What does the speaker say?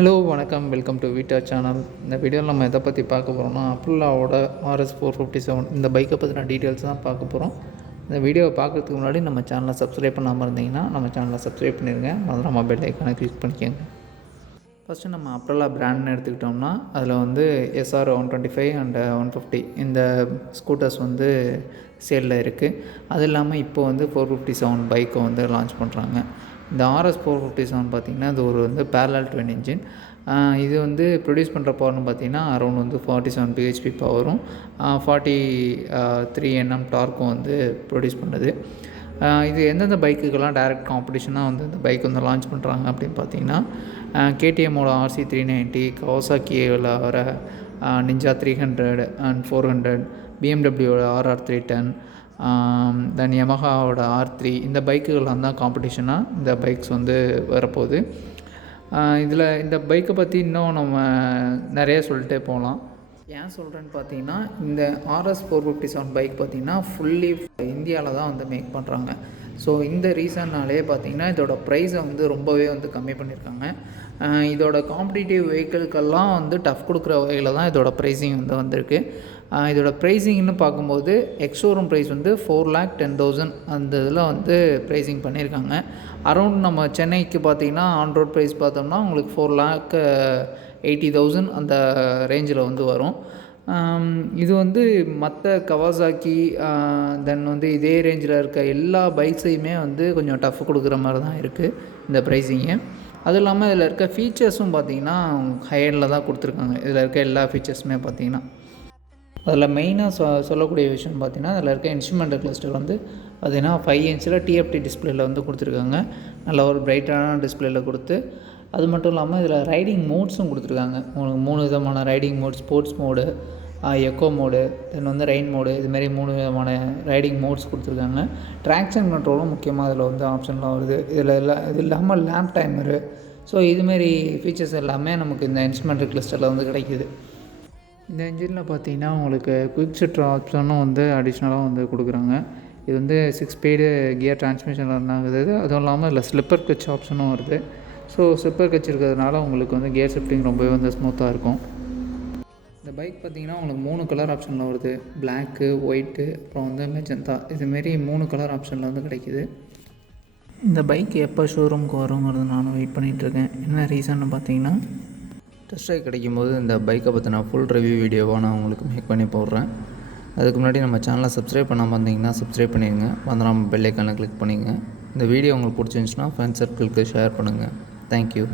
Hello வணக்கம், welcome to vita channel. இந்த வீடியோவில் நம்ம எதை பற்றி பார்க்க போகிறோம்னா, அப்ரலாவோட RS457 இந்த பைக்கை பற்றின டீட்டெயில்ஸ் தான் பார்க்க போகிறோம். இந்த வீடியோவை பார்க்குறதுக்கு முன்னாடி நம்ம சேனலை சப்ஸ்கிரைப் பண்ணாமல் இருந்தீங்கன்னா நம்ம சேனலை சப்ஸ்கிரைப் பண்ணிடுங்க. முதல்ல நம்ம பெல் ஐக்கானை கிளிக் பண்ணிக்கோங்க. ஃபஸ்ட்டு நம்ம அப்ரலா பிராண்ட்னு எடுத்துக்கிட்டோம்னா அதில் வந்து SR 125 அண்ட் 150 இந்த ஸ்கூட்டர்ஸ் வந்து சேலில் இருக்குது. அது இல்லாமல் இப்போ வந்து 457 பைக்கை வந்து லான்ச் பண்ணுறாங்க. இந்த RS457 பார்த்திங்கன்னா இது ஒரு வந்து பேரலல் ட்வின் இன்ஜின். இது வந்து ப்ரொடியூஸ் பண்ணுற பவர்னு பார்த்திங்கன்னா அரௌண்ட் வந்து 47 bhp பவரும் 43 Nm டார்க்கும் வந்து ப்ரொடியூஸ் பண்ணுது. இது எந்தெந்த பைக்குக்கெல்லாம் டைரக்ட் காம்படிஷனாக வந்து இந்த பைக் வந்து லான்ச் பண்ணுறாங்க அப்படின்னு பார்த்தீங்கன்னா, KTMோட RC390, கவாசாக்கியில் வர ninja 300 and 400, BMWவோட RR310, then யமஹாவோட R3 இந்த பைக்குகள்லாம் தான் காம்படிஷனாக இந்த பைக்ஸ் வந்து வரப்போகுது. இதில் இந்த பைக்கை பற்றி இன்னும் நம்ம நிறைய சொல்லிட்டே போகலாம். ஏன் சொல்கிறேன்னு பார்த்தீங்கன்னா, இந்த RS457 பைக் பார்த்திங்கன்னா ஃபுல்லி இந்தியாவில் தான் வந்து மேக் பண்ணுறாங்க. ஸோ இந்த ரீசன்னாலே பார்த்திங்கன்னா இதோட ப்ரைஸை வந்து ரொம்பவே வந்து கம்மி பண்ணியிருக்காங்க. இதோட காம்படிட்டிவ் வெஹிக்கிள்கெல்லாம் வந்து டஃப் கொடுக்குற வகையில் தான் இதோட ப்ரைஸிங் வந்து வந்திருக்கு. இதோட ப்ரைஸிங்னு பார்க்கும்போது எக்ஸ்ஷோரூம் ப்ரைஸ் வந்து 4,10,000 அந்த இதில் வந்து ப்ரைஸிங் பண்ணியிருக்காங்க. அரௌண்ட் நம்ம சென்னைக்கு பார்த்திங்கன்னா ஆன் ரோட் ப்ரைஸ் பார்த்தோம்னா உங்களுக்கு 4,80,000 அந்த ரேஞ்சில் வந்து வரும். இது வந்து மற்ற கவாசாக்கி தென் வந்து இதே ரேஞ்சில் இருக்க எல்லா பைக்ஸையுமே வந்து கொஞ்சம் டஃப் கொடுக்குற மாதிரி தான் இருக்குது இந்த ப்ரைஸிங்கு. அதுவும் இல்லாமல் இதில் இருக்க ஃபீச்சர்ஸும் பார்த்திங்கன்னா ஹையரில் தான் கொடுத்துருக்காங்க. இதில் இருக்க எல்லா ஃபீச்சர்ஸுமே பார்த்திங்கன்னா அதில் மெயினாக சொல்லக்கூடிய விஷயம் பார்த்திங்கன்னா, அதில் இருக்க இன்ஸ்ட்ருமெண்டல் கிளஸ்டர் வந்து பார்த்திங்கன்னா 5 inch TFT டிஸ்பிளேயில் வந்து கொடுத்துருக்காங்க. நல்ல ஒரு பிரைட்டான டிஸ்பிளேயில் கொடுத்து, அது மட்டும் இல்லாமல் இதில் ரைடிங் மோட்ஸும் கொடுத்துருக்காங்க. உங்களுக்கு 3 விதமான riding mode, sports mode, eco mode, then வந்து ரெயின் மோடு, இதுமாரி 3 விதமான ரைடிங் மோட்ஸ் கொடுத்துருக்காங்க. ட்ராக்ஷன் கண்ட்ரோலும் முக்கியமாக அதில் வந்து ஆப்ஷன்லாம் வருது. இது இல்லாமல் லேம்ப் டைமரு, ஸோ இதுமாரி ஃபீச்சர்ஸ் எல்லாமே நமக்கு இந்த இன்ஸ்ட்ருமெண்டல் கிளஸ்டரில் வந்து கிடைக்கிது. இந்த இன்ஜினில் பார்த்தீங்கன்னா உங்களுக்கு குயிக் ஷிஃப்ட் ஆப்ஷனும் வந்து அடிஷ்னலாக வந்து கொடுக்குறாங்க. இது வந்து 6 ஸ்பீடு கியர் டிரான்ஸ்மிஷன் ரன் ஆகுது. அதுவும் இல்லாமல் இதில் ஸ்லிப்பர் கிளச் ஆப்ஷனும் வருது. ஸோ ஸ்லிப்பர் கிளச் இருக்கிறதுனால உங்களுக்கு வந்து கியர் ஷிஃப்டிங் ரொம்பவே வந்து ஸ்மூத்தாக இருக்கும். இந்த பைக் பார்த்திங்கன்னா உங்களுக்கு 3 கலர் ஆப்ஷனில் வருது. பிளாக்கு, ஒயிட்டு, அப்புறம் வந்து மெஜந்தா, இதுமாரி 3 கலர் ஆப்ஷனில் வந்து கிடைக்கிது. இந்த பைக் எப்போ ஷோரூமுக்கு வருங்கிறது நானும் வெயிட் பண்ணிகிட்ருக்கேன். என்ன ரீசன்னு பார்த்தீங்கன்னா, டெஸ்ட் ட்ரைவ் கிடைக்கும்போது இந்த பைக்கை பற்றின ஃபுல் ரிவ்யூ வீடியோவாக நான் உங்களுக்கு மேக் பண்ணி போடுறேன். அதுக்கு முன்னாடி நம்ம சேனலை சப்ஸ்கிரைப் பண்ணாமல் இருந்தீங்கன்னா சப்ஸ்கிரைப் பண்ணிடுங்க. நம்ம பெல் ஐக்கானை கிளிக் பண்ணிங்க. இந்த வீடியோ உங்களுக்கு பிடிச்சிருந்துச்சுன்னா ஃப்ரெண்ட்ஸ் சர்க்கிளுக்கு ஷேர் பண்ணுங்கள். தேங்க்யூ.